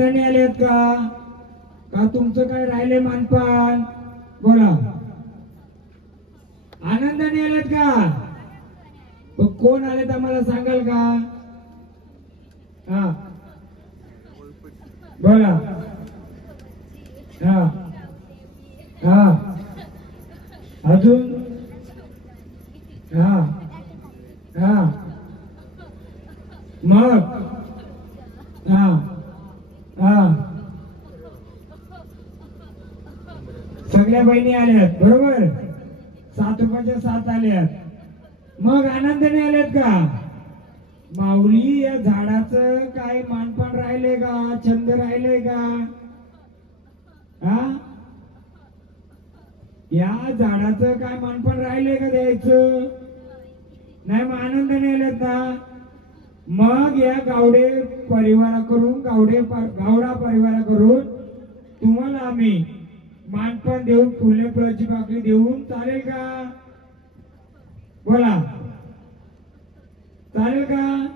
आनंदाने आलेत का? का तुमचं काय राहिले मानपान? बोला, आनंदाने आलेत का? कोण आलेत आम्हाला सांगाल का? हा बोला. हा हा अजून हा हा मग हा हा सगळ्या बहिणी आल्यात बरोबर. 7 रुपयाच्या 7 आल्यात. मग आनंदाने आल्यात का? माऊली या झाडाचं काय मानपान राहिले का? छंद राहिले का? हा या झाडाचं काय मानपान राहिले का द्यायचं? नाही. मग आनंदाने आलेत ना. मग या गावडे परिवाराकडून गावडा परिवाराकडून तुम्हाला आम्ही मानपान देऊन फुले फुलाची पाकळी देऊन चालेल का? बोला, चालेल का?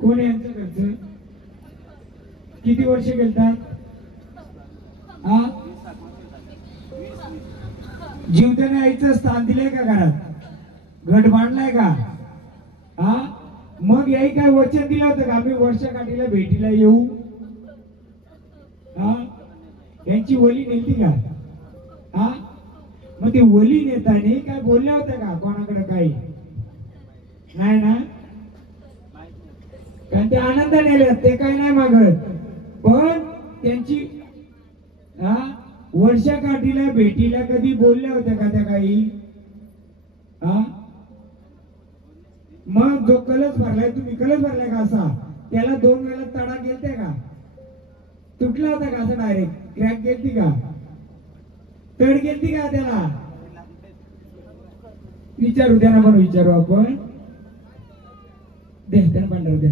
कोण यांचं घरचं किती वर्ष गेलतात? हा जीवदानी आईचं स्थान दिलंय का घरात? घट बांधलाय का? हा मग याही काय वचन दिलं होतं का आम्ही वर्षाकाठीला भेटीला येऊ? हा यांची वली नेती का? हा मग ती वली नेतानी काय बोलल्या होत्या का कोणाकडे? काही नाही ना. कारण ते आनंदाने आले, ते काही नाही मागत. पण त्यांची हा वर्षाकाठीला भेटीला कधी बोलल्या होत्या का त्या काही? हा मग जो कलश भरलाय, तुम्ही कलश भरलाय का असा, त्याला 2 वेळा तडा गेलते का? तुटला होता का असं डायरेक्ट? क्रॅक गेलती का? तड गेलती का त्याला? विचारू द्या ना. पण विचारू आपण. दे त्यांना पांढर द्या.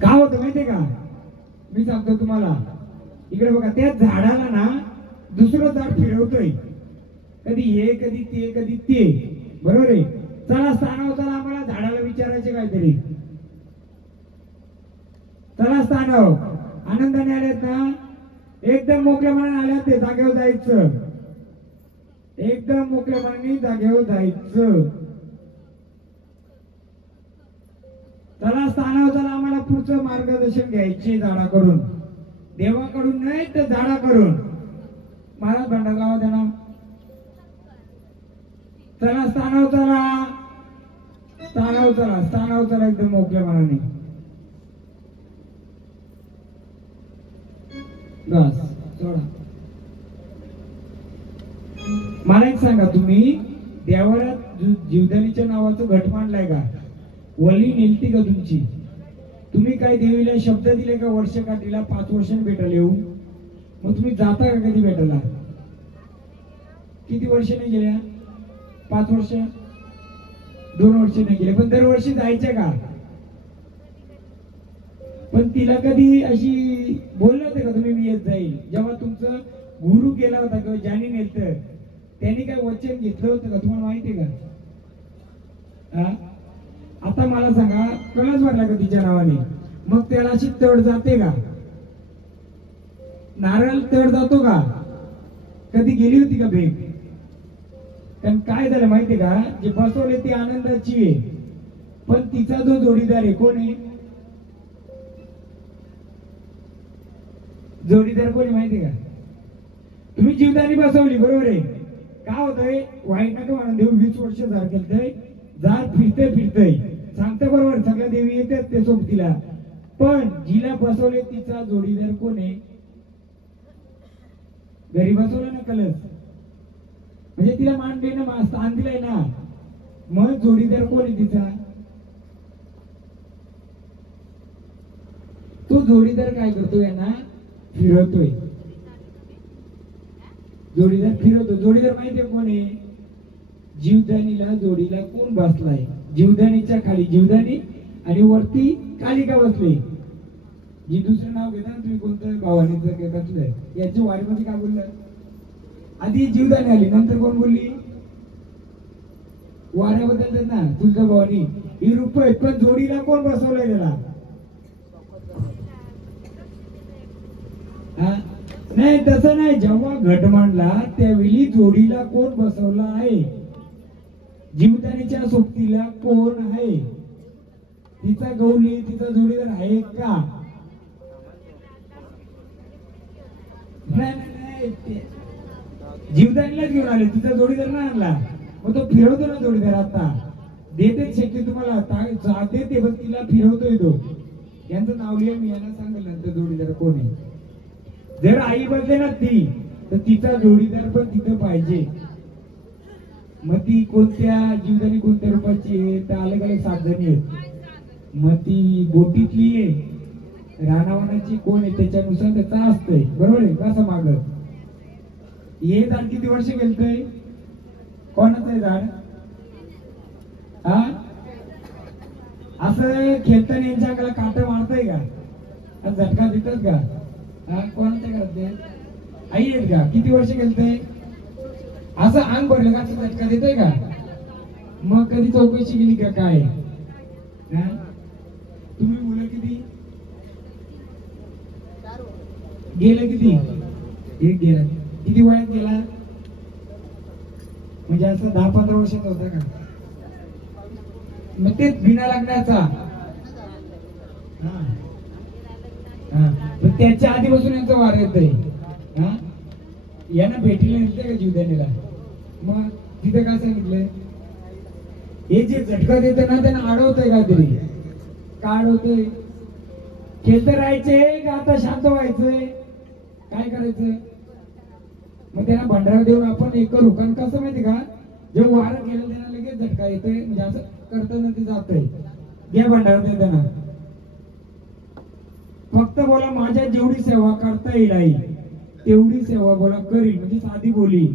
काय होतं माहितीये का? मी सांगतो तुम्हाला. इकडे बघा, त्या झाडाला ना दुसरं झाड फिरवतोय. कधी हे कधी ते कधी ते. बरोबर आहे. चला स्थानावर चला, आम्हाला झाडाला विचारायचे काहीतरी. चला स्थानावर. आनंदाने आलेत ना? एकदम मोकळ्या मनाने आल्यात ते. जागेवर जायचं. एकदम मोकळ्या मनाने जागेवर जायचं. चला स्थानावर चला, आम्हाला पुढचं मार्गदर्शन घ्यायचे झाडाकडून. देवाकडून नाही तर झाडाकडून. महाराज भंडारगाव देणार. चला स्थानावर चला. स्थानावर चला. स्थानावर चला एकदम मोकळ्या मनाने. बस सोडा. मला एक सांगा, तुम्ही देवाऱ्यात जीवदानीच्या नावाचं घट मांडलाय का? वली नेलती का तुमची? तुम्ही काय देवीला शब्द दिले का वर्षकाठीला 5 वर्षांनी भेटायला येऊ? मग तुम्ही जाता का कधी भेटायला? किती वर्ष नाही गेल्या? 5 वर्ष? 2 वर्ष नाही गेले. पण दरवर्षी जायचे का? पण तिला कधी अशी बोलले होते का तुम्ही मी येत जाईल? जेव्हा तुमचं गुरु गेला होता किंवा ज्याने नेलतं त्यांनी काय वचन घेतलं होतं का? तुम्हाला माहितीये का? हा आता मला सांगा, कळस भरला का तिच्या नावाने? मग त्याला अशी तड जाते का? नारळ तड जातो का? कधी गेली होती का भेट? कारण काय झालं माहितीये का? जे बसवले ती आनंदाची आहे, पण तिचा जो जोडीदार आहे कोण आहे? जोडीदार कोणी माहितीये का? तुम्ही जीवदानी बसवली बरोबर आहे. काय होतंय? वाईट नका म्हणून देऊ. 20 वर्ष झाड केलतंय. झाड फिरतंय. सांगतं बरोबर, सगळ्या देवी येतात ते सोबतीला. पण जिला बसवले तिचा जोडीदार कोण आहे? घरी बसवलं ना कलश, म्हणजे तिला मान देणं स्थान दिलंय ना. मग जोडीदार कोण आहे तिचा? तो जोडीदार काय करतो? यांना फिरवतोय. जोडीदार फिरवतो. जोडीदार माहितीये कोण आहे? जीवदानीला जोडीला कोण बसलाय? जीवदानीच्या खाली जीवदानी आणि वरती कालिका बसली. जी दुसरं नाव घेता ना तुम्ही, कोणतं भावानीचं कसलं, याच्या वारीमध्ये काय बोललं? आधी जीवदानी आली, नंतर कोण बोलली? वाऱ्या बदलतात ना तुळजाभवानी, ही रूप आहेत, पण जोडीला कोण बसवलंय त्याला? हा? नाही तसं नाही, जेव्हा घट मांडला त्यावेळी जोडीला कोण बसवला आहे? जीवदानीच्या सोबतीला कोण आहे? तिचा गौली, तिचा जोडीदार आहे का? नाही, जीवदानीलाच घेऊन आले, तिचा जोडीदार नाही आणला. मग तो फिरवतो ना जोडीदार, आता देते शक्य तुम्हाला देते, पण तिला फिरवतोय तो. यांचं नाव लिहा, मी यांना सांगेल नंतर जोडीदार कोण आहे. जर आई बदले ना ती, तर तिचा जोडीदार पण तिथं पाहिजे. मग ती कोणत्या जीवदानी कोणत्या रूपाची आहे, तर अलग अलग 7 जणी आहेत. मग ती बोटीतली आहे, रानावनाची कोण आहे त्याच्यानुसार त्याचा असतंय, बरोबर आहे कसं माग. हे झाड किती वर्ष गेलतय? कोणाचं आहे झाड? हा, असं खेळताना यांच्या अंगाला काटा मारतय का? झटका देतात का? हा, कोणाच्या करते? आई आहेत का? किती वर्ष गेलतय? असं अंग भरलं का असं झटका देतोय का? मग कधी चौकशी केली का काय? तुम्ही मुलं किती गेलं? किती? एक गेला. किती वयात गेला? म्हणजे असं 10-15 वर्षाचा होता का? मग तेच बिना लग्नाचा. त्याच्या आधीपासून यांचं वार येतंय. यांना भेटीला येते का जीवदानीला? मग तिथं काय सांगितलंय? हे जे झटका देते ना त्यांना अडवतंय काहीतरी. का अडवतंय? खेळत राहायचे का आता शांत व्हायचंय? काय करायचं? मग त्यांना भंडारा देऊन आपण हे करू. कारण कसं माहिती का, जेव्हा वारं गेलं त्यांना लगेच झटका येतोय, म्हणजे असं करताना ते जातंय. घ्या भंडारा देताना फक्त बोला माझ्या जेवढी सेवा करता येईल आई तेवढी सेवा बोला करील. म्हणजे साधी बोली,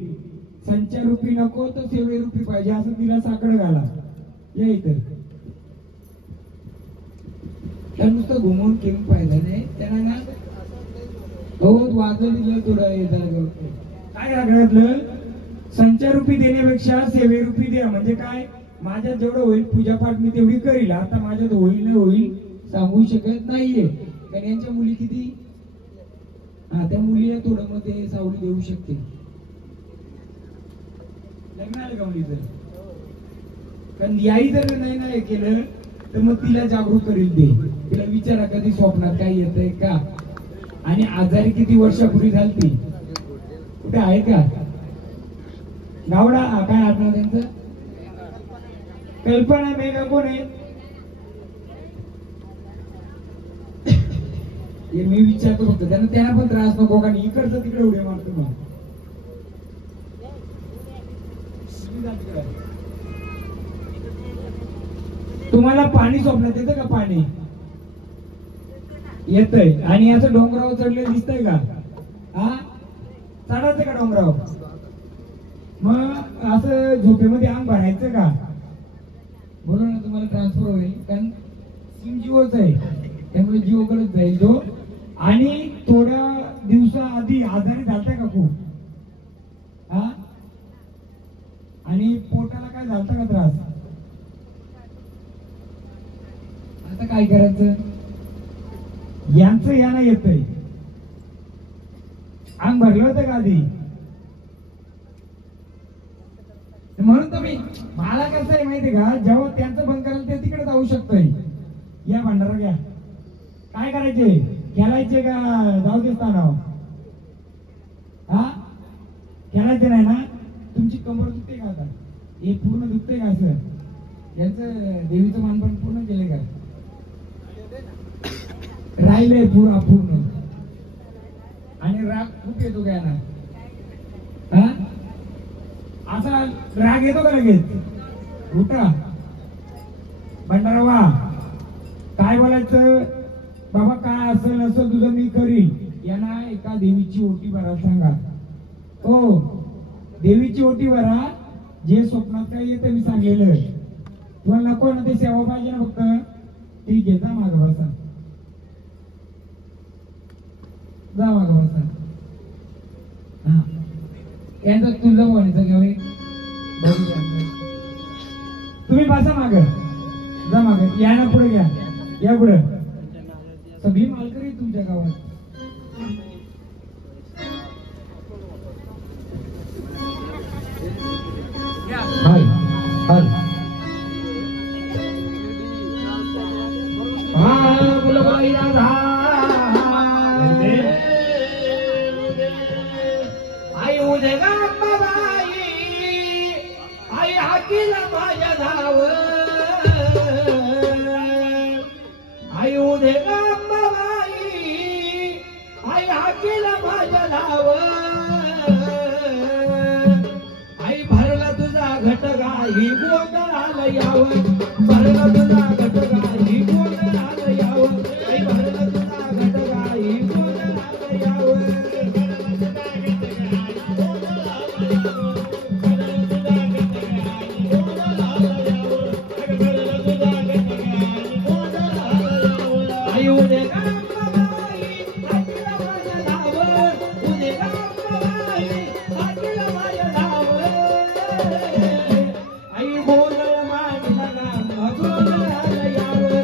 संचारूपी नको तर सेवेरूपी पाहिजे, असं तिला साकड घाला. या इतर नुसतं घुमवून केलं पाहिजे नाही त्यांना ना. हो वाजलं दिलं थोडं येतात. काय आग्रहातलं? संचारूपी देण्यापेक्षा सेवेरूपी द्या. म्हणजे काय? माझ्यात जेवढं होईल पूजापाठ मी तेवढी करील. आता माझ्यात होईल नाही होईल सांगू शकत नाहीये. कारण यांच्या मुली किती? त्या मुलीला थोडं मध्ये सावली देऊ शकते. लग्न आलं का मुलीचं? कारण याही जर नाही केलं तर मग तिला जागरूक करील ते. तिला विचारा कधी स्वप्नात काय येतंय का, आणि आजारी किती वर्षापूर्वी झाली, कुठे आहे का? गावडा काय आठवण त्यांचं? कल्पना मेघा कोण आहे? हे मी विचारतो फक्त, त्यांना पण त्रास नको, कारण इकडचं तिकडे उड्या मारतो. मग तुम्हाला पाणी स्वप्नात येतं का? पाणी येतंय. आणि असं डोंगरावर चढलेलं दिसतंय का? हा, चढायचं का डोंगरावर? मग असं झोपेमध्ये अंग भरायचं का? बोला ना, तुम्हाला ट्रान्सफर होईल. कारण सिम जिओच आहे, त्यामुळे जिओकडेच जाईल तो. आणि थोड्या दिवसाआधी आजारी झालता का खूप? हा, आणि पोटाला काय झालता का त्रास? आता काय करायचं? यांचं याला येतंय. अंग भरलं होतं का आधी? म्हणून तर मी मला कसं आहे माहितीये का, जेव्हा त्यांचं बंद करायला ते तिकडे जाऊ शकतोय. या भंडारा घ्या. काय करायचे? खेळायचे का जाऊ दे स्थानावर? हा, खेळायचे नाही ना? तुमची कमर दुखते का आता? हे पूर्ण दुखते का असं? यांचं देवीचं मानपण पूर्ण केलंय का? राहिलंय पुरा पूर्ण. आणि राग खूप येतो काय ना? हा, असा राग येतो का लगेच? उठा भंडारा वा. काय बोलायचं? बाबा काय असेल नसेल तुझं मी करीन. यांना एका देवीची ओटी भरा सांगा. हो, देवीची ओटी भरा. जे स्वप्नात काय येतं मी सांगलेलं. तुम्हाला नको ना ते सेवा पाहिजे ना फक्त? ठीक आहे, जा माग बसा. जा माग बसा. हा, यांचा तुझं बोलायचं घेऊ. मागे या ना पुढे घ्या या पुढे सगळी मालकरी तुमच्या गावात हाय हाय हा बोला राधा आई उदे गाबाई आई हाकीला माझ्या धाव आई उदे गाबाई आई हाकीला माझ्या धाव आई भरला तुझा घटगाई गोंधळाला यावं भरला तुझा घटगाई गोंधळाला यावं आई भरला तुझा घटगाई गोंधळाला यावं आई उदे गाबाई हाकीला माझ्या धाव उदे गाबाई हाकीला माझ्या धाव आई गोंधळ मांडला गाम गोंधळाला यावं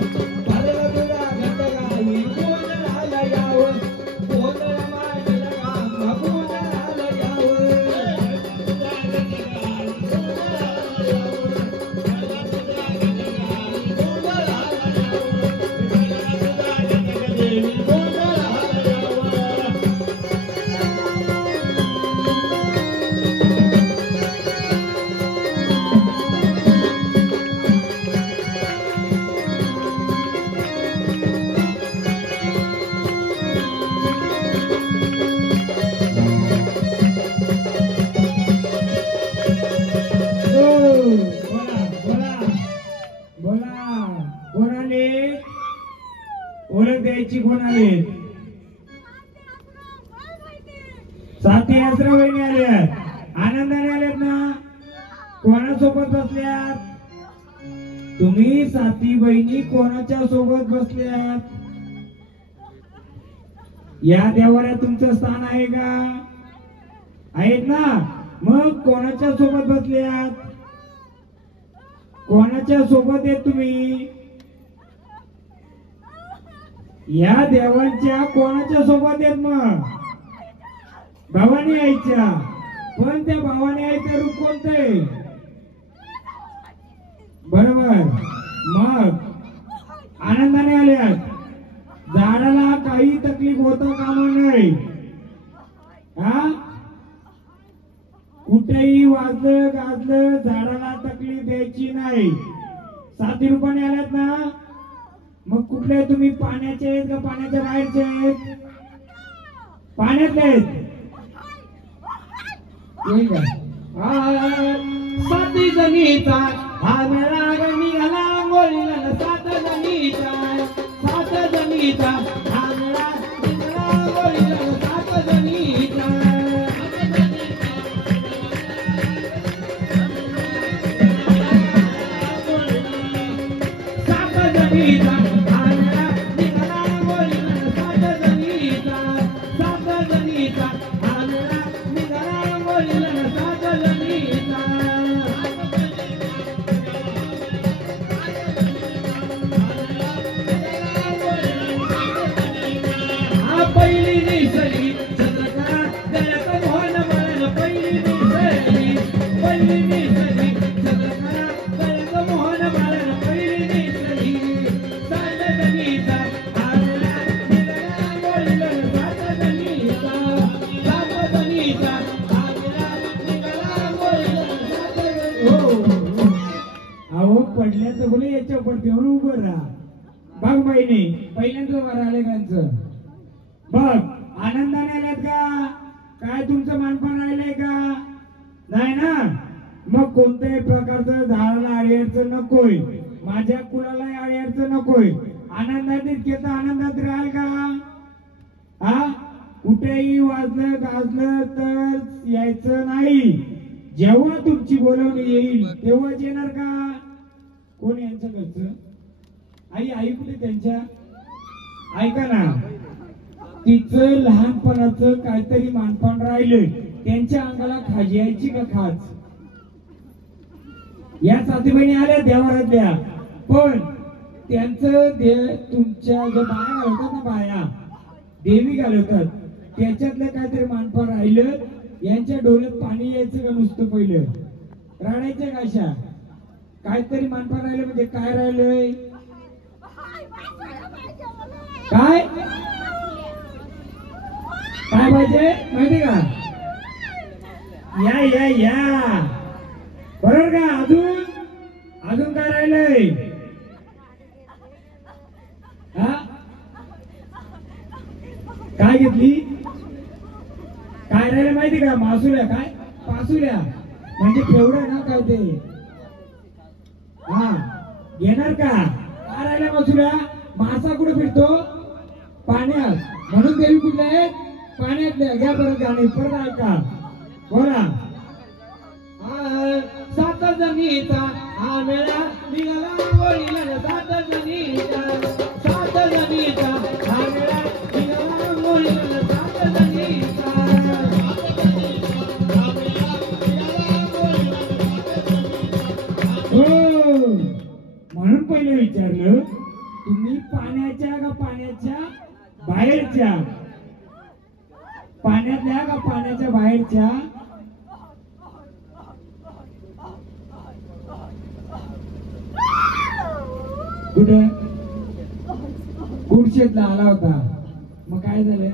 भरला तुझा घटगाई गोंधळाला यावं गोंधळ मांडला गाम गोंधळाला यावं बोला बोला बोला कोणाले ओळख द्यायची कोणाले साथी आसरा वहिनी आल्यात आनंदाने आल्यात ना कोणासोबत बसल्यात तुम्ही साथी बहिणी कोणाच्या सोबत बसल्यात या देवाऱ्यात तुमचं स्थान आहे का आहेत ना मग कोणाच्या सोबत बसल्यात कोणाच्या सोबत आहेत तुम्ही या देवांच्या कोणाच्या सोबत आहेत मग भावाने यायच्या पण त्या भावाने यायचं रूप कोणतं आहे बरोबर मग आनंदाने आल्यात झाडाला काही तकलीफ होता कामा नाही हा कुठेही वाजलं गाजलं झाडाला तकलीफ द्यायची नाही 7 रुपयाने आल्यात ना मग कुठले तुम्ही पाण्याचे आहेत का पाण्याच्या बाहेरचे आहेत पाण्यातले आहेत साती जणीचा हा मेळा निघाला आंघोळीला 7 जणीचा हा मेळा निघाला आंघोळीला 7 जणीचा पहिली निसरी चंद्रका गळ्यात मोहन मळण पहिली निसरी चंद्रका गळ्यात मोहन मळण पहिली निसरी 7 जणीचा आरला निघाला बोललं 7 जणीचा आरला निघाला बोललं 7 हो अहो पडल्याचं बोले याच्या पडते म्हणून उभं राहा बघ बहिणी पहिल्यांदा वर आले त्यांचं बघ आनंदाने आल्यात का काय तुमचं मानपान राहिलंय का नाही ना मग कोणत्याही प्रकारचं झाडाला अडचण नकोय माझ्या कुळाला अडचण नकोय आनंदात इतके आनंदात राहाल का हा कुठेही वाजलं गाजलं तर यायचं नाही जेव्हा तुमची बोलवणी येईल तेव्हाच येणार का कोण यांचं घरचं आई आई कुठे त्यांच्या ऐका ना तिचं लहानपणाचं काहीतरी मानपान राहिलं त्यांच्या अंगाला खाजी यायची का खाज या साथी बहिणी आल्या देवारातल्या पण त्यांचं तुमच्या ज्या बाया घालवतात ना, बाया देवी घालवतात, त्याच्यातलं काहीतरी मानपण राहिलं. यांच्या डोळ्यात पाणी यायचं का नुसतं पहिलं रडायचं का अशा? काहीतरी मानपण राहिलं म्हणजे काय राहिलंय? काय काय पाहिजे माहिती का? या या या बरोबर का? अजून अजून काय राहिलंय? हा काय घेतली? काय राहिलं माहिती का? मासुल्या. काय पासुल्या म्हणजे केवढं ना काय ते? हा घेणार का? काय राहिल्या मासुल्या? मासा कुठे फिरतो? पाण्यात. म्हणून देवी कुठल्या आहेत? पाण्यातल्या. घ्या परत गाणे, परत ऐका, बोला. सात जणीचा हा मेळा निघाला मोरीला, सात जणीचा हा मेळा निघाला मोरीला, सात जणीचा. हो, म्हणून पहिले विचारलं, तुम्ही पाण्याच्या का पाण्याच्या बाहेरच्या? पाण्यातल्या का पाण्याच्या बाहेरच्या? कुठं? गुडशेतला आला होता. मग काय झालं?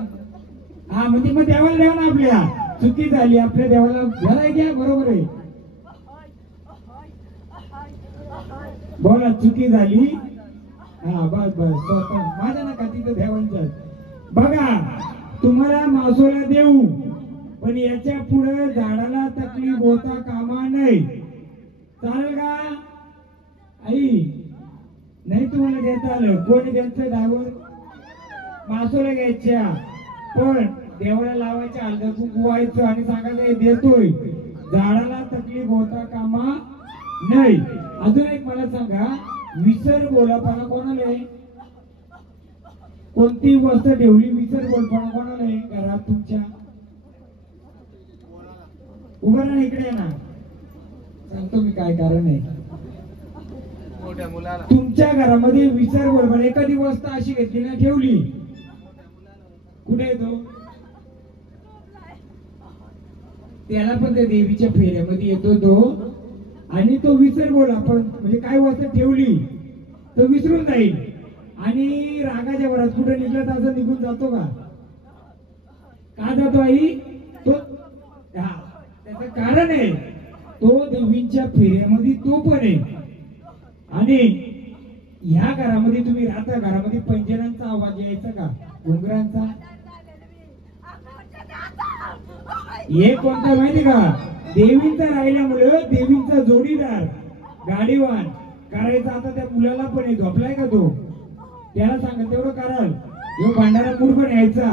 हा म्हणजे मग देवाला द्या ना. आपल्या चुकी झाली, आपल्या देवाला घ्यायला घ्या. बरोबर आहे, बोला. चुकी झाली. हा बस बस, स्वतः माझ्या नका तिथं देवांच्या. बघा, तुम्हाला मासोला देऊ, पण याच्या पुढे झाडाला तकलीफ होता कामा नाही. चालेल का आई? नाही तुम्हाला देता आलं, कोणी त्यांचं डायव्हर मासोला घ्यायच्या, पण देवाला लावायच्या, हलका कुंकू व्हायचं आणि सांगायचं देतोय. झाडाला तकलीफ होता कामा नाही. अजून एक मला सांगा, विसर बोलापणा कोणाला आहे? कोणती वस्तू ठेवली विसर बोलपणा कोणाला आहे घरात तुमच्या? उभं ना, इकडे ना, सांगतो मी काय कारण आहे. तुमच्या घरामध्ये विसर बोलपणा एखादी वस्तू अशी घेतली ना, ठेवली, कुठे येतो? त्याला पण त्या देवीच्या फेऱ्यामध्ये येतो तो. आणि तो विसर बोल आपण म्हणजे काय वस्तू ठेवली तो विसरून जाईल. आणि रागाच्या भरात कुठे निघलं तर असं निघून जातो का? का जातो आई? तो त्याचं कारण आहे, तो देवींच्या फेऱ्यामध्ये तो पण आहे. आणि ह्या घरामध्ये तुम्ही राहता, घरामध्ये पैंजणांचा आवाज यायचा का? घुंगरांचा? हे कोणता माहिती का? देवींचा राहिल्यामुळं देवींचा जोडीदार गाडीवान करायचा. आता त्या मुलाला पण आहे, झोपलाय का तो? त्याला सांगा तेवढं कराल. ह्यो भांडारा मूड पण यायचा,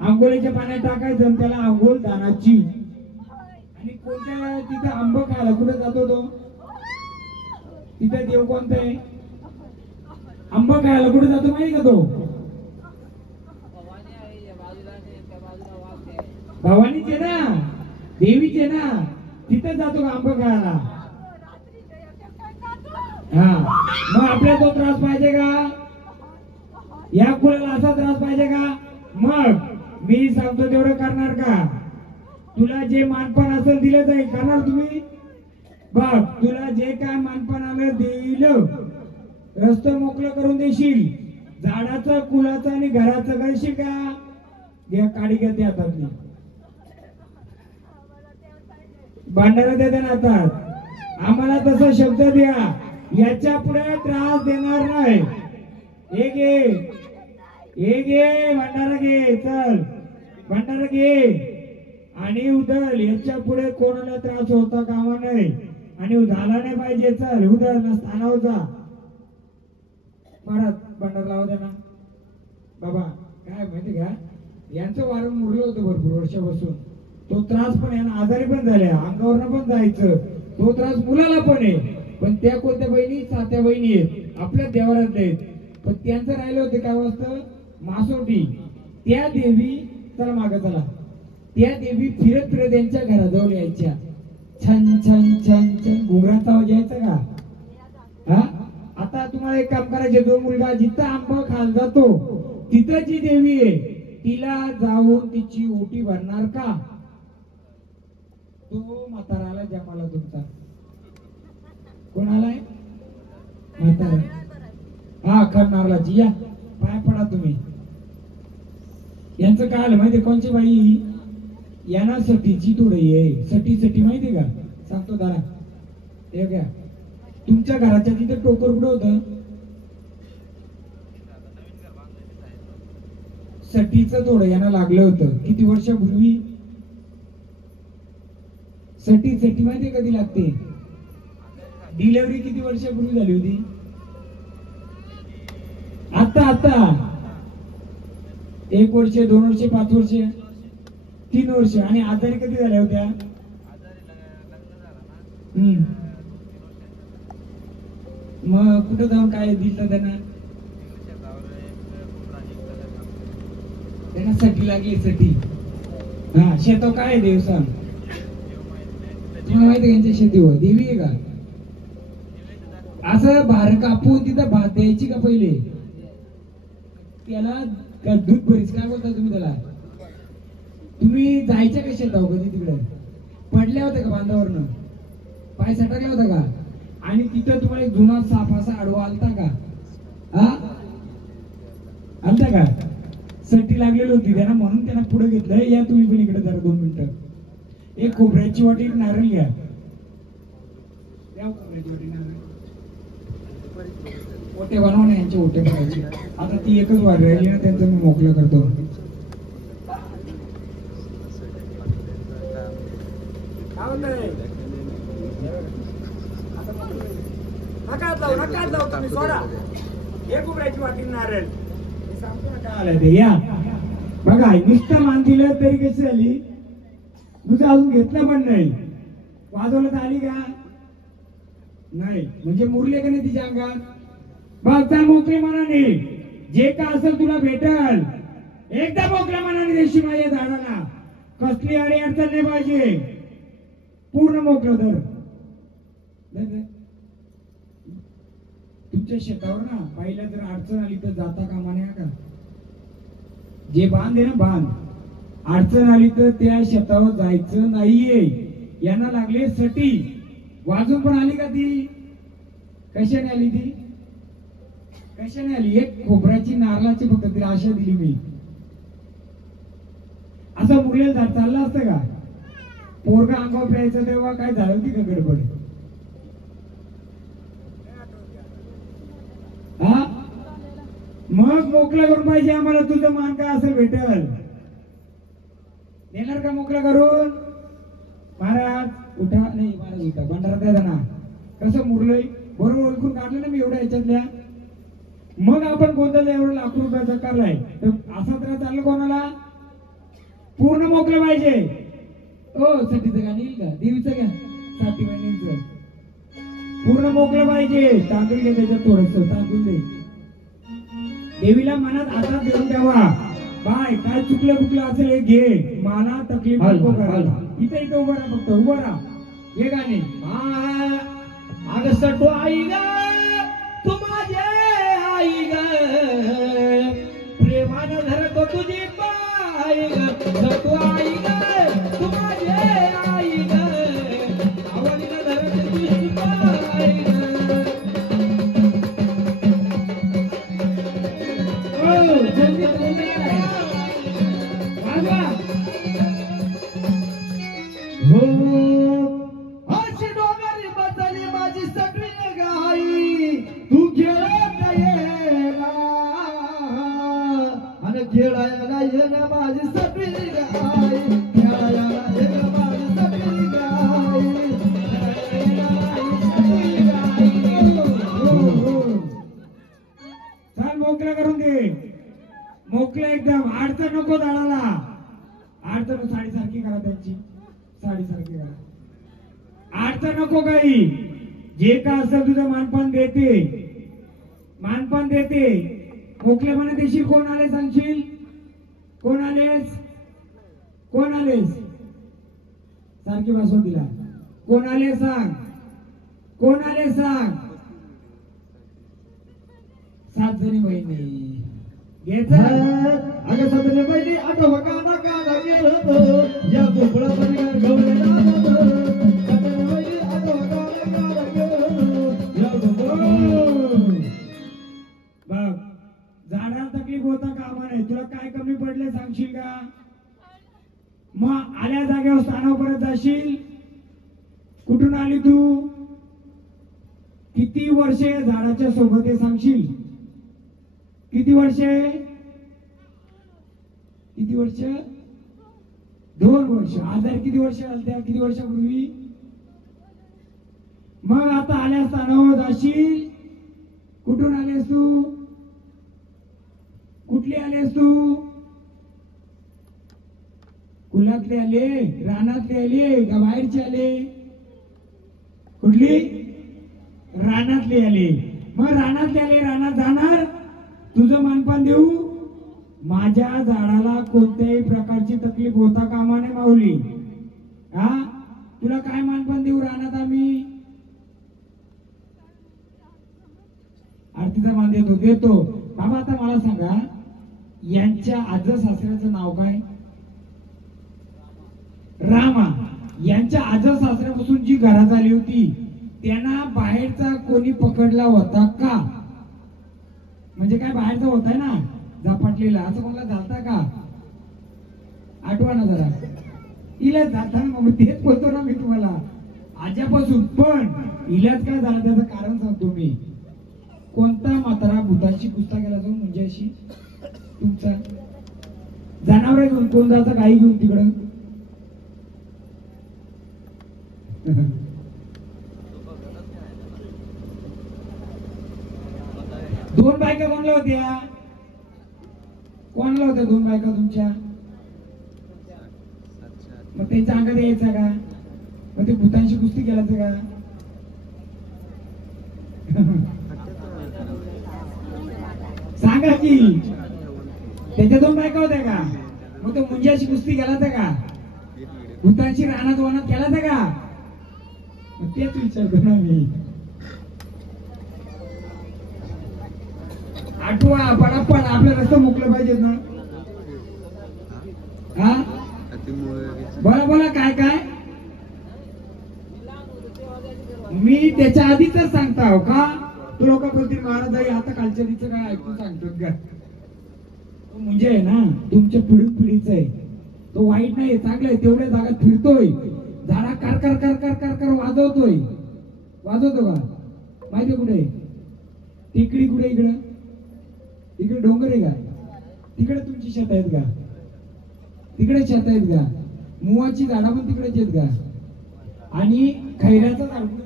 आंघोळीच्या पाण्यात टाकायचं आणि त्याला आंघोळ दानाची. आणि कोणत्या तिथं आंब खायला कुठे जातो तो? तिथं देव कोणता आहे? आंब खायला कुठे जातो माहिती का तो? भवानीचे ना, देवीचे ना, तिथं जातो का आंबा खायला? हा, मग आपल्याला तो त्रास पाहिजे का? या कुणाला असा त्रास पाहिजे का? मग मी सांगतो तेवढं करणार का? तुला जे मानपण असेल दिलं जाईल, करणार तुम्ही? बघ, तुला जे काय मानपण आलं दिलं, रस्ता मोकळं करून देशील, झाडाचं, कुलाचं आणि घराचं करशील का? घ्या काडी घ्या त्या हातातली, भांडारा देते ना हातात. आम्हाला तसा शब्द द्या, याच्या पुढे त्रास देणार नाही. हे घे, हे घे, भांडारा घे, चल भांडारा घे आणि उधल. याच्या पुढे कोणाला त्रास होता कामा नाही आणि झाला नाही पाहिजे. चल उधल ना, स्थानावर जा. महाराज भांडारा लावा दे ना बाबा. काय माहिती का, यांचं वारं मुरलं होतं भरपूर वर्षापासून. तो त्रास पण यांना आजारी पण झाल्या, अंगावरनं पण जायचं. तो त्रास मुलाला पण आहे. पण त्या कोणत्या बहिणी? सात्या बहिणी आहेत, आपल्या देवारात आहेत. पण त्यांचं राहिलं होतं काय वाजतं? मासोटी. त्या देवी, चला मागं चला, त्या देवी फिरत फिरत त्यांच्या घराजवळ यायच्या. छान छान छान छान घुंगराचा आवाज यायचा का? हा, आता आता तुम्हाला एक काम करायचे, जो मुलगा जिथं आंबा खाल जातो तिथं जी देवी आहे तिला जाऊन तिची ओटी भरणार का? तो म्हाताराला जमाला तुमचा. कोणाला आहे? म्हातारा. हा करणारला जी या पाय पडा तुम्ही. यांचं काय आलं माहितीये? कोणची बाई यांना सटीची तोडई आहे. सटी माहितीये का? सांगतो दादा हे घ्या. तुमच्या घराच्या तिथे टोकर कुठं होतं? सटीचं थोडं यांना लागलं होतं. किती वर्षापूर्वी? सटी माहितीये कधी लागते? डिलिव्हरी किती वर्षापूर्वी झाली होती? आता 1 वर्ष, 2 वर्ष, 5 वर्ष, 3 वर्ष. आणि आजारी कधी झाल्या होत्या? मग कुठं जाऊन काय दिलं त्यांना? त्यांना सटी लागली. सटी. हा शेताव काय आहे देव सांग? तुम्हाला माहिती त्यांच्या शेतीवर देवी आहे का? असं भार कापून तिथं भात द्यायची का पहिले? त्याला दूध भरीस काय बोलता तुम्ही त्याला? तुम्ही जायच्या का शेताव कधी तिकडे? पडल्या होत्या का बांधावरनं? पाय सटकला होता का? आणि तिथं तुम्हाला जुना साप असा आडवा आलता का? हा आलता का? सटी लागलेली होती त्यांना, म्हणून त्यांना पुढे घेतलं. या तुम्ही पण इकडे जरा 2 मिनिटं. एक खोबऱ्याची वाटी, नारळ घ्या. खोबऱ्याची वाटी, नारळ. ओटे बनवणे यांचे ओटे करायचे. आता ती एकच वार राहिली ना, त्यांचं मी मोकळं करतो. बघा नुसतं मान दिलं तरी कशी झाली? तुझं अजून घेतलं पण नाही. वाजवलं आली का नाही? म्हणजे मुरले का नाही तिच्या अंगात? बघ चाल मोकळ्या मनाने, जे का असेल तुला भेटल. एकदा मोकळ्या मनाने देशी माझ्या झाडाला. कसली अडी अडचण नाही पाहिजे. पूर्ण मोकळं धर. तुमच्या शेतावर ना पहिला जर अडचण आली तर जाता कामा नये का? जे बांध आहे ना, बांध. अडचण आली तर त्या शेतावर जायचं नाहीये. यांना लागले सटी. वाजून पण आली का ती? कशाने आली ती? कशाने आली? एक खोबऱ्याची, नारळाची फक्त तिला आशा दिली मी. असं मुरलेलं झाड चाललं असतं का? पोरगा अंगावर प्यायचं तेव्हा काय झालं होती का गडबड? हा मग मोकळं करून पाहिजे आम्हाला. तुझं मान काय असेल भेटल. देणार का मोकळं करून? महाराज उठा. नाही महाराज उठा. भंडारा द्या ना. कसं मुरलंय बरोबर ओळखून काढलं ना मी एवढ्या ह्याच्यातल्या. मग आपण कोणत्या एवढं लाख रुपयाचा करलाय तर असा तर चाललं कोणाला? पूर्ण मोकळं पाहिजे. ओ सटीचं गाणं येईल का? देवीचं घ्या. 7 महिन्यांचं पूर्ण मोकळं पाहिजे. तांदूळ घे त्याच्यात, थोडस तांदूळ दे. देवीला मनात हातात घेऊन द्यावा. बाय काय चुकलं बुकलं असेल हे घे. मला तकलीफ नको करायला. इथे उभं राहा. फक्त उभं राहा. हे गाणे. अग सटू आई ग तू माझे आई ग, प्रेमानं धरतो तुझी पाय ग. सटू आई ग तू माझे आई ग, आवडीनं धरतो तुझी पाय ग. ओ जल्दी बोलते काय वाजवा. हो अशी डोंगरी बसली माझी सगळी गाई. तू खेळत येला आणि खेळायला येणं माझी सगळी गाई. खेळायला येणं माझी सगळी गाई. चाल मोकळं करून दे. मोकळं एकदम. अडचण नको झाडाला. अडचण साडीसारखी करा त्यांची. साडीसारखी करा. अडचण नको काही. जे का असेल तुझं मानपान देते. मानपान देते. मोकळेपणे देशील. कोण आले सांगशील? कोण आलेस? कोण आलेस? सारखी बसव तिला. कोण आले सांग. कोण आले सांग. 7 जणी बहिणी घ्यायचं. अगं 7 जणी बहिणी आठवा काना काना गेलं या गोकुळा परिवार गवळे नामत 7 जणी बहिणी आठवा काना काना गेलं या गोकुळा. बघ झाडाला तकलीफ होता कामा नाही. तुला काय कमी पडले सांगशील का? मग आल्या जागेवर स्थानावर परत जाशील. कुठून आली तू? किती वर्षे झाडाच्या सोबत आहे सांगशील? किती वर्षे? किती वर्ष? 2 वर्ष. आजार किती वर्ष आलत्या? किती वर्षापूर्वी? मग आता आल्या स्थानावर जाशील. कुठून आलेस तू? कुठली आलेस तू? कुलातले आले, रानातले आले का बाहेरचे आले? कुठली? रानातले आले. मग रानातले आले, रानात जाणार. तुझं मानपान देऊ. माझ्या झाडाला कोणत्याही प्रकारची तकलीफ होता कामा नये माऊली. हा तुला काय मानपान देऊ रानात आम्ही? आरतीचा मान देतो. देतो बाबा. आता मला सांगा यांच्या आजच सासऱ्याचं नाव काय? रामा. यांच्या आजच सासऱ्यापासून जी घरात आली होती त्यांना बाहेरचा कोणी पकडला होता का? म्हणजे काय बाहेरचा होता ना झपाटलेला असं कोणाला झालता का? आठवा ना जरा. इलाज झालता ना. मग तेच बोलतो ना मी तुम्हाला आजपासून. पण इलाज काय झाला त्याचं कारण सांगतो मी. कोणता म्हातारा भूताची कुस्ता केला जाऊन म्हणजे अशी तुमचा जनावर घेऊन कोण जायचं गाई घेऊन तिकडं? दोन बायका कोणल्या होत्या? कोणल्या होत्या 2 बायका तुमच्या? मग त्यांच्या अंगात यायचा का? मग ते भूतांशी कुस्ती केलाच का? सांगा की. त्याच्या 2 बायका होत्या का? मग तो मुंजाशी कुस्ती केला का? भूतांशी रानात वनात केला का? तेच विचारतो ना मी. आठवा पडापड आपलं रस्ता मोकळं पाहिजेत ना. हा बोला बोला. काय काय? मी त्याच्या आधीच सांगता हो का? तू लोक बोलतील महाराज आता कालच्या दिवशी काय ऐकून सांगतो का? तो म्हणजे आहे ना तुमच्या पिढीचा आहे. तो वाईट नाही, चांगलं आहे. तेवढ्या जागात फिरतोय. झाडा कर कर कर कर कर कर वाजवतोय. वाजवतो का? माहिती कुठे? टेकडी कुठे? इकडं इकडे डोंगर आहे का? तिकडे तुमची शेत आहेत का? तिकडे शेत आहेत का? मुवाची झाडा पण तिकडेच आहेत का? आणि खैऱ्याचं झाड कुठे?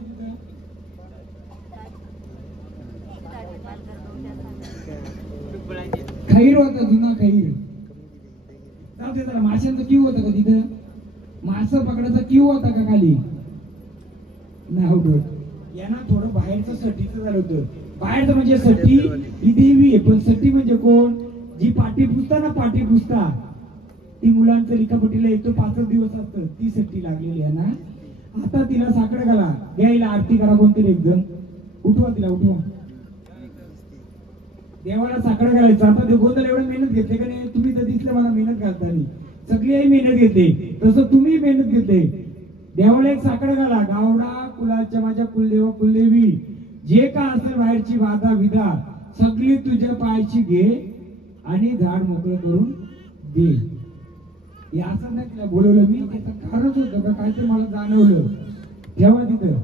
खैर होता जुना खैर. जाऊ दे जरा. माशांचा क्यू होता का तिथं? मासं पकडायचा क्यू होता का खाली? नाही होत. यांना थोडं बाहेरचं सटीचं झालं होतं. बाहेरचं म्हणजे सटी ही देवी आहे. पण सटी म्हणजे कोण? जी पाठी पुसता ना, पाठी पुसता ती मुलांचं लिखापटीला येतो 5 दिवस असतं. ती सट्टी लागलेली आहे ना. आता तिला साखर घाला. घ्यायला आरती करा कोणतरी एक जण. उठवा तिला. उठवा. देवाला साखर घालायचं. आता गोंधळ एवढं मेहनत घेतले का नाही? तुम्ही तर दिसले मला मेहनत घालताना. सगळी मेहनत घेते तसं तुम्ही मेहनत घेतले. देवाला एक साखर घाला. गावडा कुलाच्या माझ्या कुलदेव कुलदेवी जे का असेल बाहेरची वादा विदा सगळी तुझ्या पायाची घे आणि झाड मोकळं करून दे. हे असं नाही तिला बोलवलं मी. त्याचं कारणच होतं का काहीतरी मला जाणवलं. तेव्हा तिथं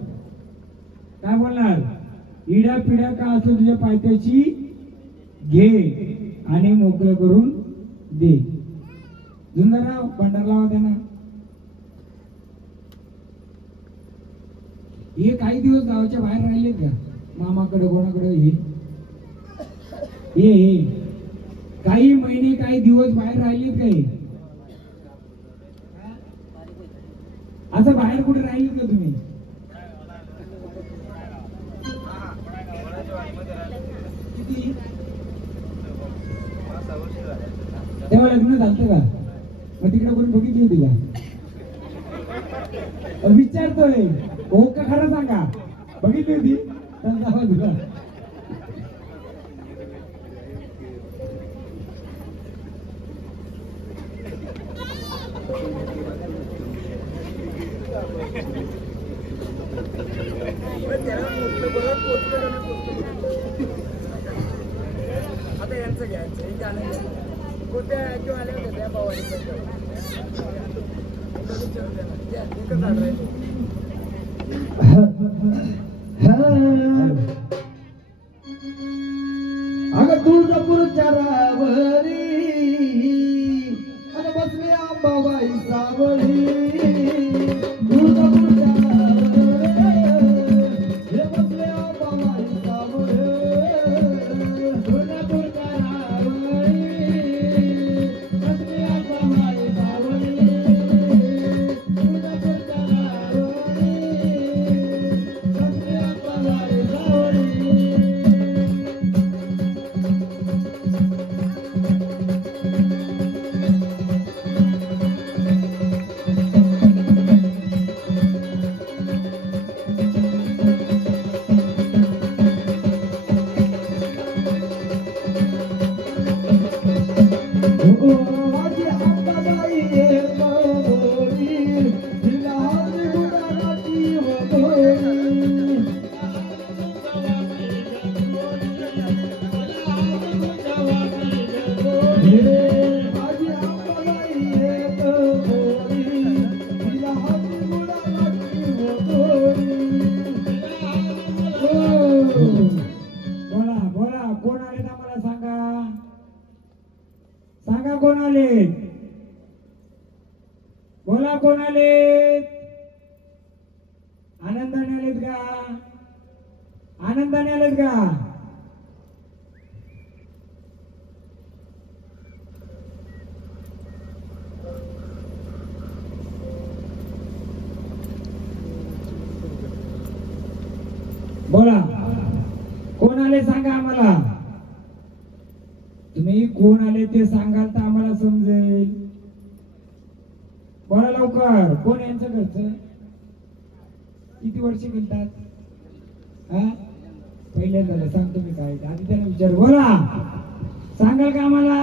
काय बोलणार? इड्या पिढ्या का असेल तुझ्या पायथ्याची घे आणि मोकळं करून दे. जुंदाराव भंडार लावा त्यांना. हे काही दिवस गावाच्या बाहेर राहिले का? मामाकडे कोणाकडे? हे काही महिने काही दिवस बाहेर राहिलेत काही? असं बाहेर कुठे राहिलेत का तुम्ही? किती? तेव्हा लग्न झालं का? मग तिकडे कोणी बघितली होती का? विचारतोय हो का? खरं सांगा. बघितली होती? तुला आता यांचं घ्यायचं कोणत्या किंवा आले होते त्या भावाने अगं तुळजापूरच्या रावरी आणि बसले अंबाबाई सावळी तुळजापूरच्या रावरी हे बसले अंबाबाई सावळी तुळजापूरच्या रावरी बसले अंबाबाई सावळी तुळजापूरच्या रावरी बसले अंबाबाई सावळी बोला बोला कोण आले आम्हाला सांगा सांगा कोण आले बोला कोण आले आनंदाने आलेत का आनंदाने आलेत का बोला कोण आले सांगा आम्हाला तुम्ही कोण आले ते सांगाल तर आम्हाला समजेल बोला लवकर कोण यांचं घरचं किती वर्ष गेलतात हा पहिल्यांदा सांगतो मी काय आधी त्यांना विचार बोला सांगाल का आम्हाला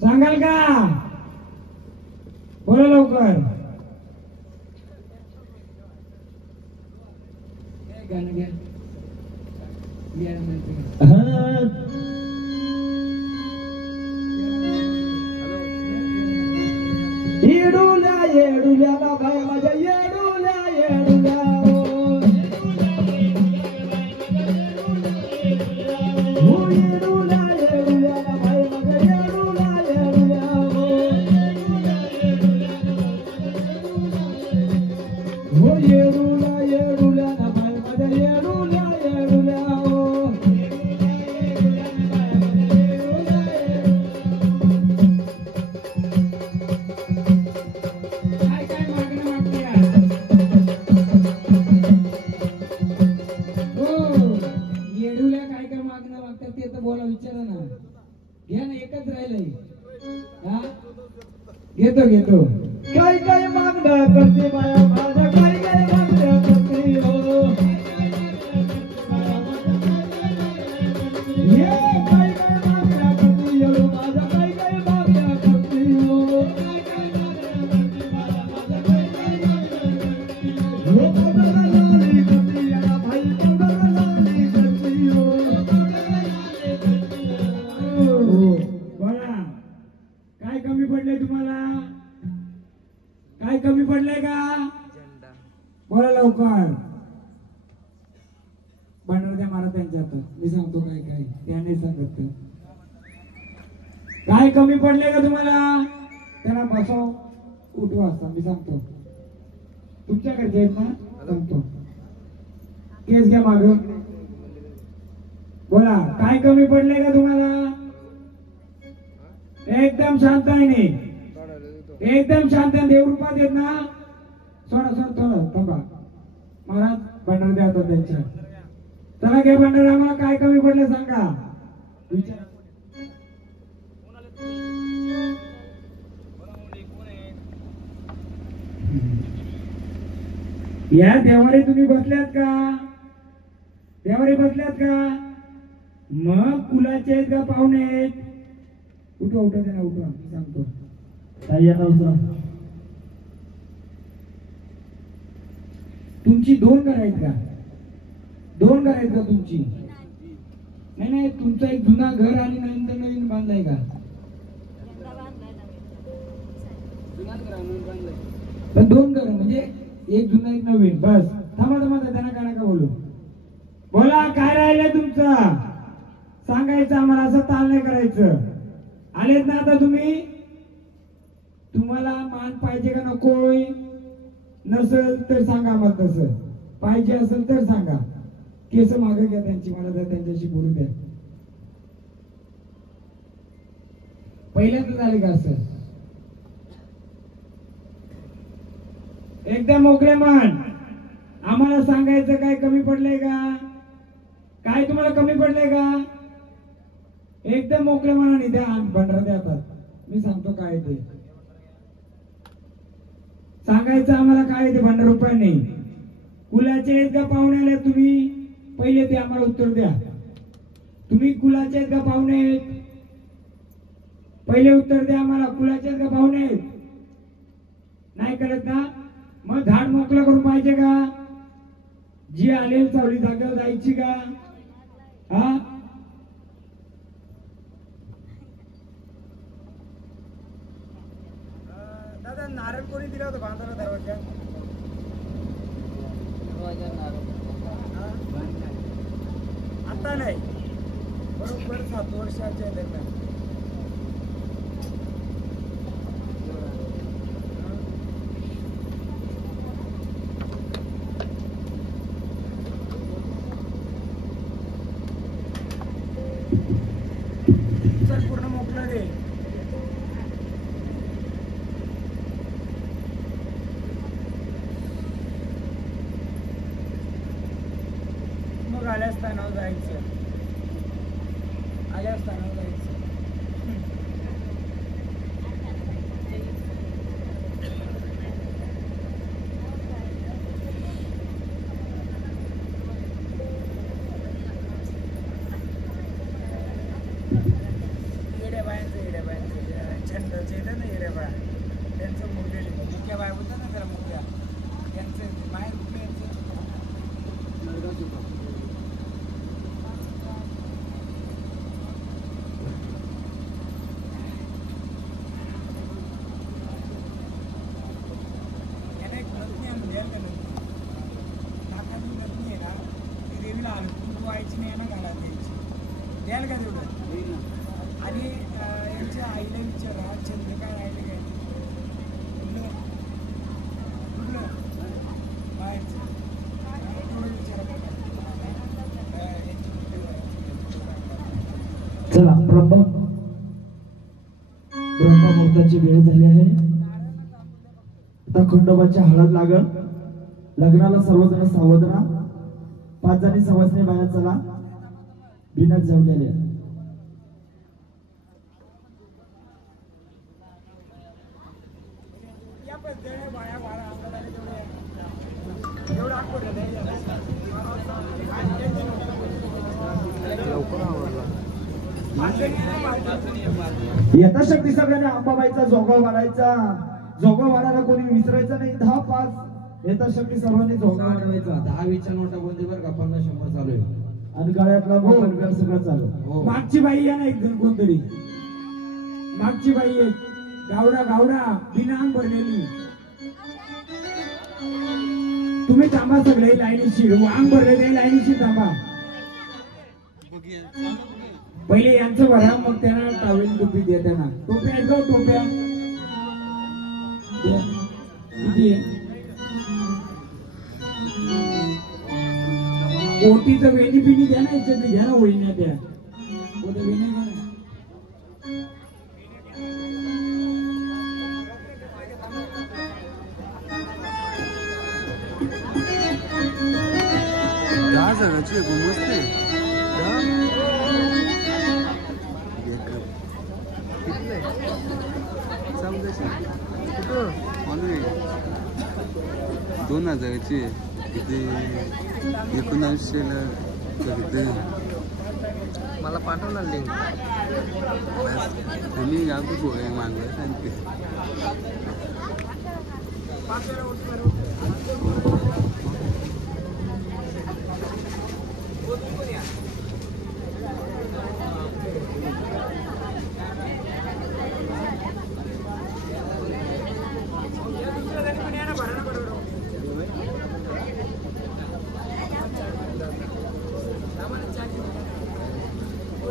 सांगाल का बोला लवकर गाणं घ्या येडुल्या येडुल्या ना बाय माझ्या येडुल्या येडुल्या हो येडुल्या येडुल्या ना बाय माझ्या येडुल्या येडुल्या हो येडुल्या येडुल्या ना बाय माझ्या येडुल्या येडुल्या काय काय मागणं मागते हो येडूला काय काय मागणं मागतात ते तर बोला विचारा ना घ्या ना एकच राहिलंय हा घेतो घेतो काय काय मागणं करते माया माझ्या काय काय मागणं करते हो ये काय काय मागणं करते येडू माझ्या काय काय मागणं करते हो हो पदरा लाली करते येडा भाई पदरा लाली करते हो बोला काय कमी पडले तुम्हाला काय कमी पडले का बोला लवकर भांडण द्या मला त्यांच्या हातात मी सांगतो काय काय त्याने सांगत काय कमी पडले का तुम्हाला त्यांना बसव उठवा असता मी सांगतो तुमच्या घरचे आहेत ना सांगतो केस घ्या माग बोला काय कमी पडले का तुम्हाला एकदम शांत आहे नाही एकदम शांत देवरूपात येत ना सोडा सोड थोडं थांबा महाराज भंडार द्या होता त्यांच्या चला घे भंडार आम्हाला काय कमी पडले सांगा विचार या देवारी तुम्ही बसल्यात का देवारी बसल्यात का मग कुलाचे आहेत का पाहुणे आहेत उठवा उठवा त्यांना उठवा मी सांगतो काय नव्हतं तुमची 2 घर आहेत का? 2 घर आहेत का तुमची? नाही नाही, तुमचं एक जुना घर आणि नंतर नवीन बांधलाय का? पण 2 घर म्हणजे एक जुना एक नवीन. बस थांबा थांबा, त्यांना काय नका बोलू. बोला काय राहिलंय तुमचं सांगायचं आम्हाला, असं ताल नाही करायचं. आलेत ना आता तुम्ही? तुम्हाला मान पाहिजे का नकोय? नसेल तर सांगा मला, तसं पाहिजे असेल तर सांगा. केस मागे घ्या त्यांची, मला तर त्यांच्याशी बोलू द्या. पहिल्यांदा झाले का असं? एकदम मोकळे मान. आम्हाला सांगायचं काय कमी पडलंय का? काय तुम्हाला कमी पडलंय का? एकदम मोकळे मनाने द्या, भंडारा द्या. मी सांगतो काय ते सांगायचं आम्हाला. काय ते भंडार रुपये नाही. कुलाचे आहेत का पाहुणे आले तुम्ही? पहिले ते आम्हाला उत्तर द्या. तुम्ही कुलाचे आहेत का पाहुणे आहेत? पहिले उत्तर द्या आम्हाला. कुलाचे आहेत का पाहुणे आहेत? नाही करत ना? मग झाड मोकळं करून पाहिजे का? जी आले सावली जागेवर जायची का? हा, दादा नारळ कोणी दिला होता बांधायला दरवाजा? आता नाही, बरोबर 7 वर्षाच्या दरम्यान. चल पूर्ण मोकळं दे. मग आल्या स्थानावर जायचं. आल्या स्थानावर जायचं. येड्या बायांचं छंदच येतं ना, येड्या बाया त्यांचं मुरलेले मुख्या बाया बोलतात ना त्याला, मुख्या त्यांचं बाहेर कुठे यांचं याला एक नथनी आणून द्याल का? नाकाची नथनी आहे ना, ती देवीला आणून कुंकू व्हायची नाही ना, घालायला द्यायची. द्याल का तेवढं? आणि यांच्या आईला विचारा छंद काय राहिले काय कुठलं कुठलं बाहेरचं थोडं विचारा. चला ब्रह्ममुहूर्ताची वेळ झाली आहे. आता खंडोबाची हळद लागल. लग्नाला सर्वजण सावध राहा. 5 जणी सवासणी बाया चला, बिनच जमलेले. यथाशक्ती सगळ्यांनी अंबाबाईचा जोगवा वाढायचा. जोगवा वाढायला कोणी विसरायचं नाही. 10-5 यथाशक्ती सर्वांनी जोगवा वाढवायचा. 10-20च्या नोटा बोलते बरं का, 50-100 चालू आहे. आणि गळ्यातला मोबाईल सगळं चालू. मागची बाई या ना एक जण कोणतरी. मागची बाई एक गावडा बिनांग भरलेली. तुम्ही थांबा सगळे लाईनीशी. वांग भरलेले लाईनीशी थांबा. पहिले यांचं भरा, मग त्यांना टावेल टोपी द्या. त्यांना टोप्या आहेत का? टोप्या द्या. किती आहे? ओटीचं वेणी पिणी द्या ना, याच्यातली घ्या ना, ओळीने द्या. ओट्या वेण्या घ्या ना. दोन हजाराची किती 1900ला किती मला पाठवणार लिंक. मी याबी गोळे मागलं सांगते.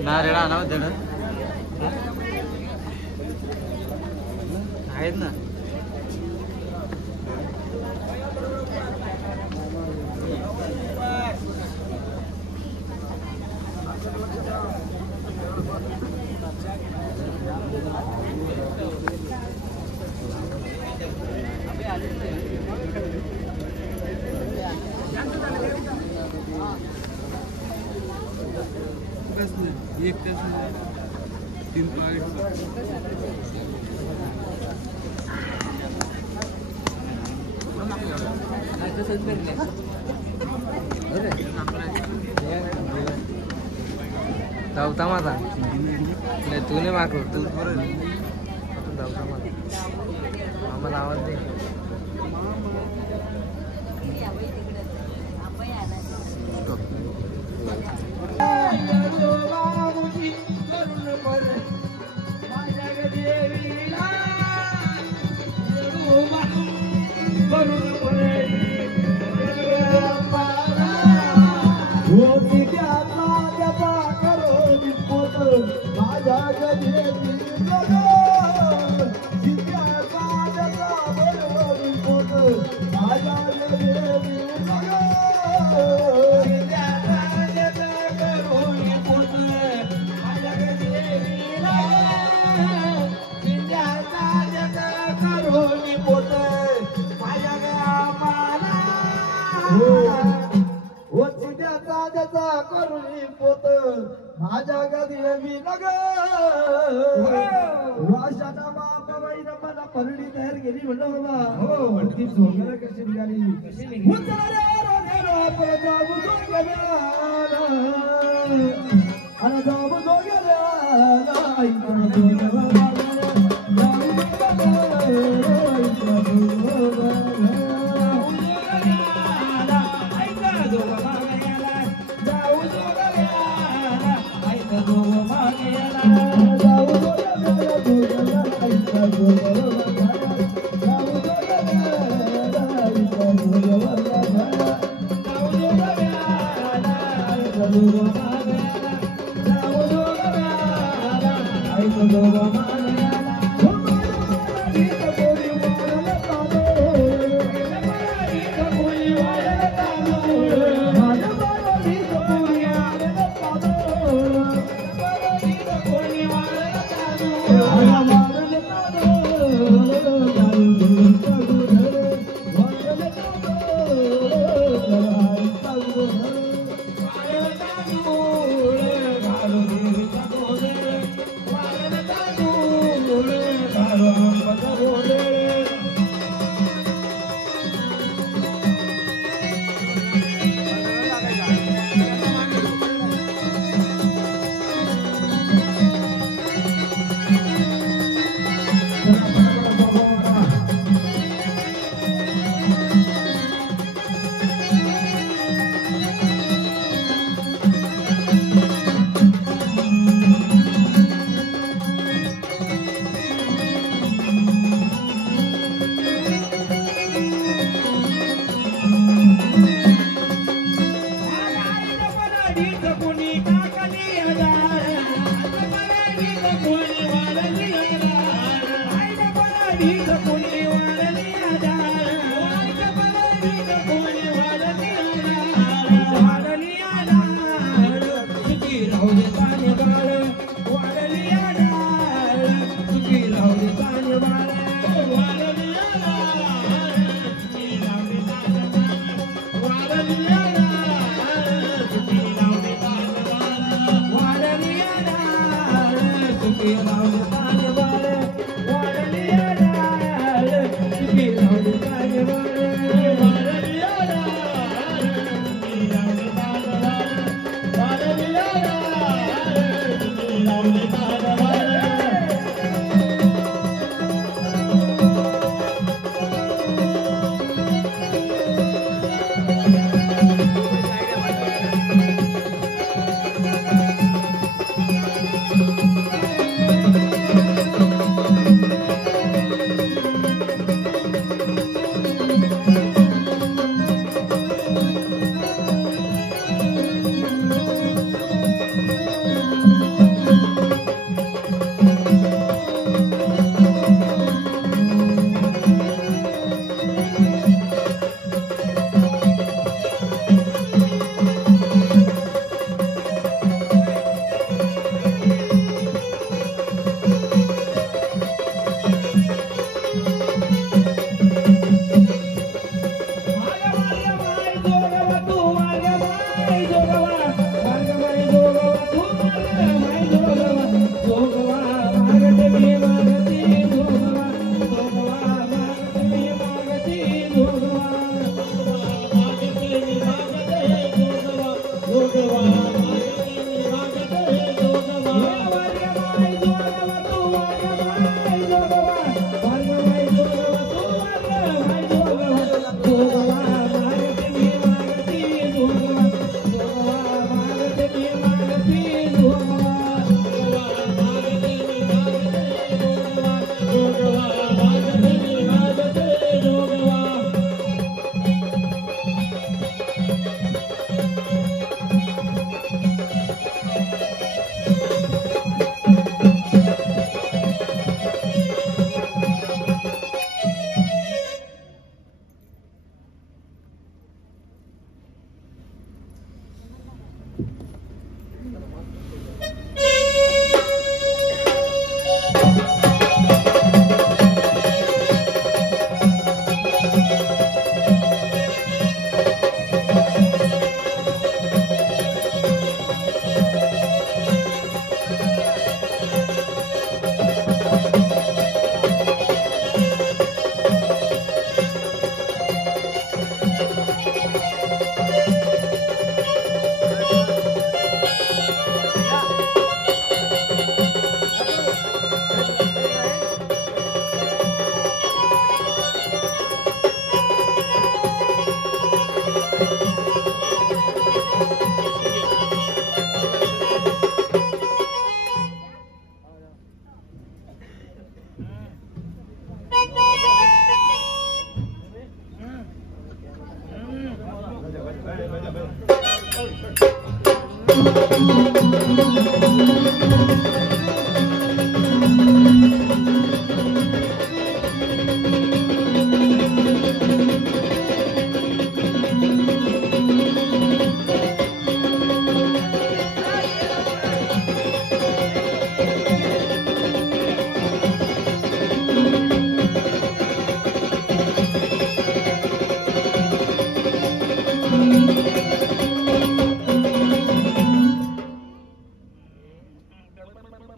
नारळ आणा दड आहेत ना. एक 3 धावता माझा नाही तू नाही मागव तू धावता माझा आम्हाला आवाज दे. माझ्या गदी नग वाशाना बाबाई मला परडी तयार केली म्हणलं बाबा. हो म्हणती झोंगला कशी निघाली अरे जाऊ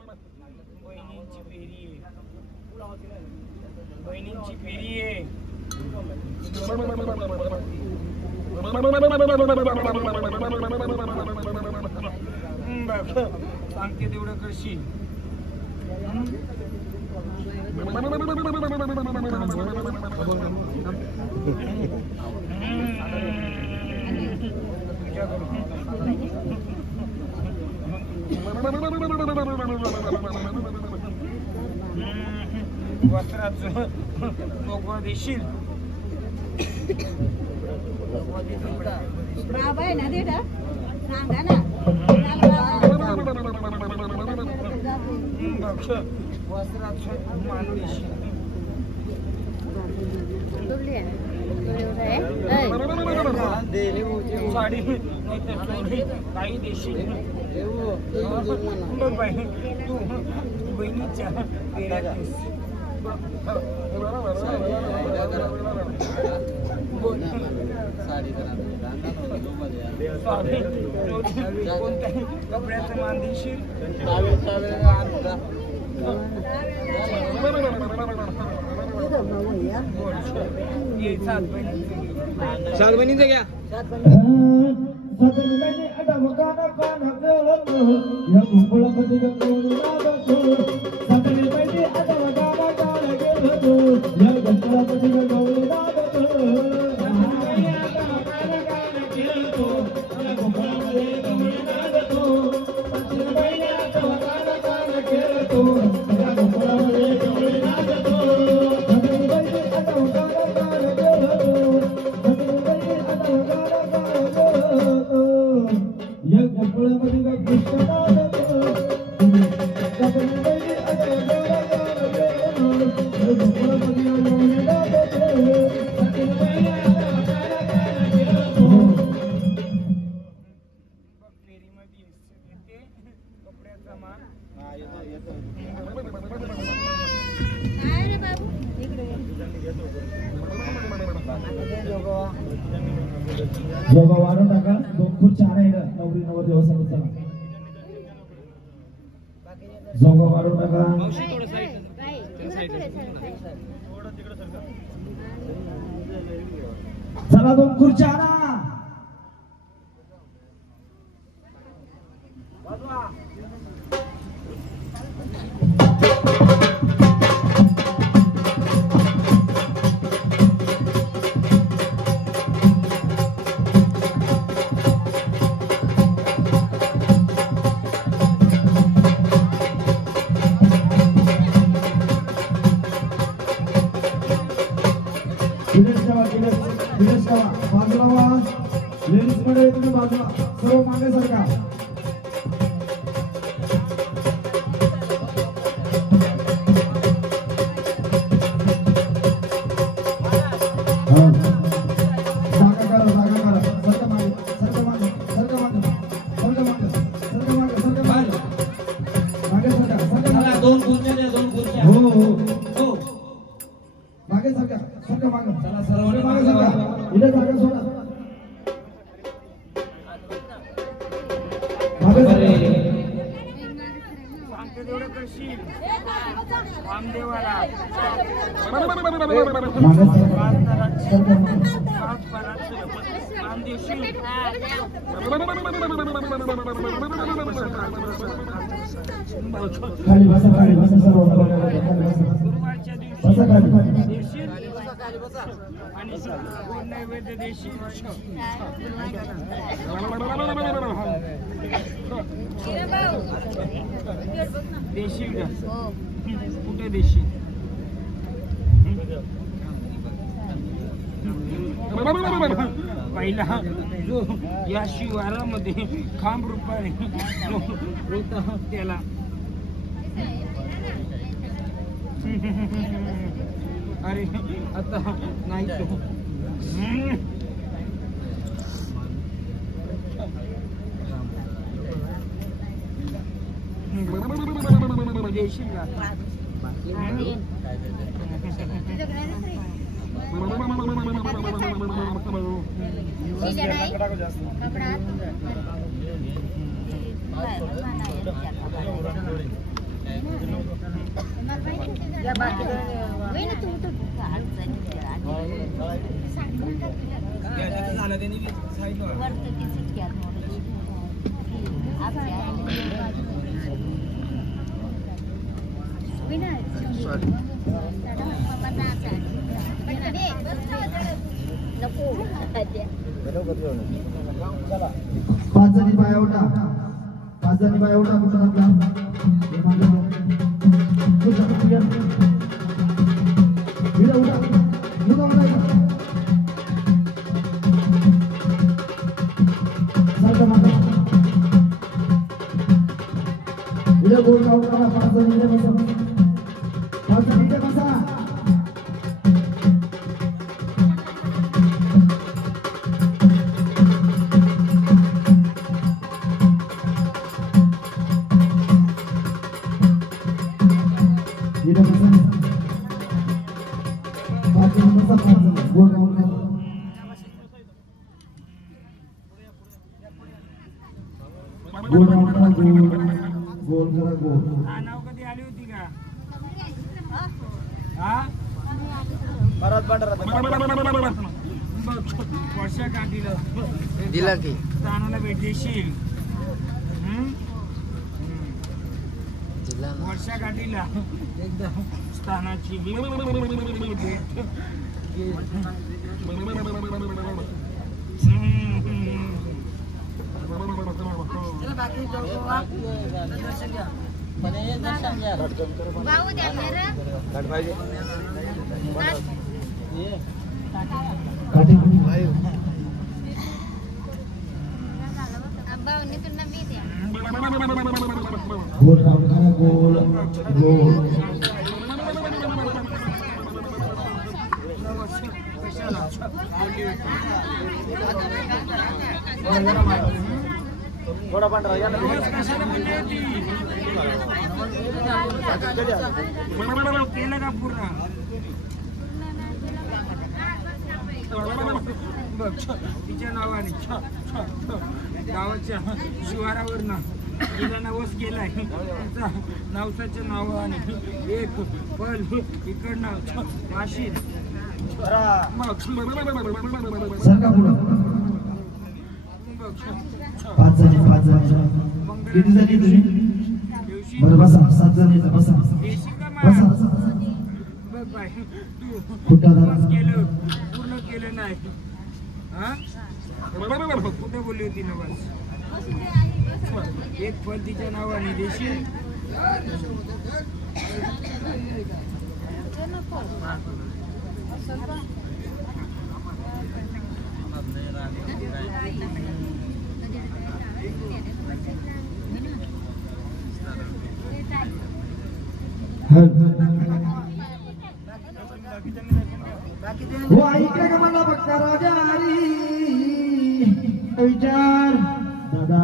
बहिणींची फेरी आहे. बहिणींची फेरी आहे. सांगते तेवढं करशील. वस्त्राचं मोकळं देशील. बाबा आहे ना तिथं सांगा ना वस्त्राचं मान देशील. साडी काही देशील. तू बहिणीच्या कोणत्याही कपड्याचं मान देशील. सात बहिणीचं घ्या. जोगा वाढून टाका. 2 खुर्च्या आहे नवरी नवरदेवासाठी. जोगा वाढून टाका. चला 2 खुर्च्या आणा. लेडीज मंडळी तुम्ही बाजूला सर्व मागे सरका. मागे सरका. सरका मागे. चला सर्वांनी मागे सरका. इथे जागा सोडा. खाली बसा. खाली बसा. सर्व बसा खाली. आणि नैवेद्य देशील. देशील का? कुठे देशील? पहिला जो या शिवारामध्ये खांब रूपाने होता त्याला अरे आता नाही तो देशील का? सॉरी पाच जणी बाया उठा, पाच जणी बाया उठा. कुठं आपला गोल राऊंड करा. पाच जणी बसा, पाच जणी बसा. नाव कधी आली होती का? वर्षा काठीला दिला की स्थानाला भेट देशील. दिला ना. वर्षा काठीला एकदम स्थानाची भेट. गोल राऊंड करा. गोल गोल थोडा पांढरा या ना. केलं का पूर्ण? बघ तिच्या नावाने गावाच्या शिवारावरनं तिला नवस केलाय. नवसाच्या नावाने एक पल इकडनं वाशी. पाच जणी, पाच जणी. किती जणी तुम्ही? बरं बसा. सात जणी बसा, बसा. बघ बाय कुठं केलं पूर्ण केलं नाही. कुठं बोलली होती नवस? एक फल तिच्या नावाने देशील. हो ऐकलं का मला बघता राजा हरी विचार दादा.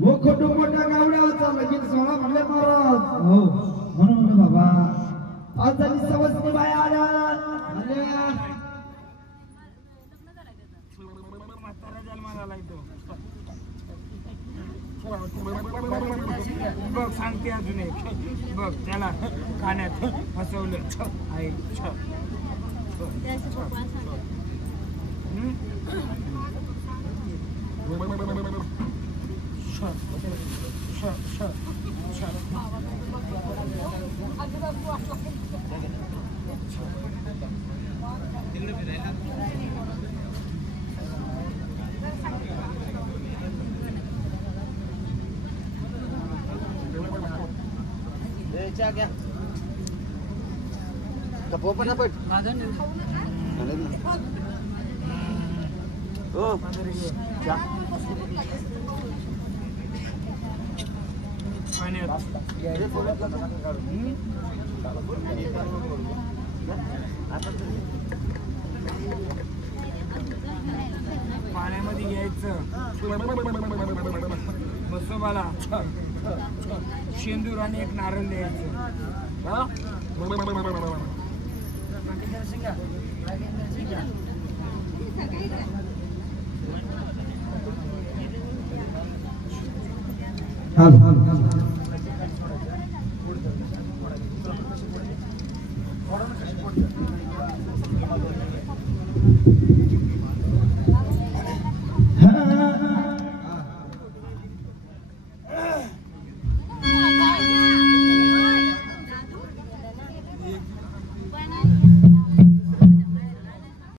वो खोटं मोठ्या गावड्याचा लगीन सोहळा म्हणले महाराज. हो म्हणून बाबा आज जरी सवस्ती बाया आल्या म्हातारा जन्माला आलाय तो. बघ सांगते अजून एक. बघ त्याला खाण्यात फसवलं आहे. पाण्यामध्ये घ्यायचं बसोबाला शेंदूर आणि एक नारळ द्यायचं. हाल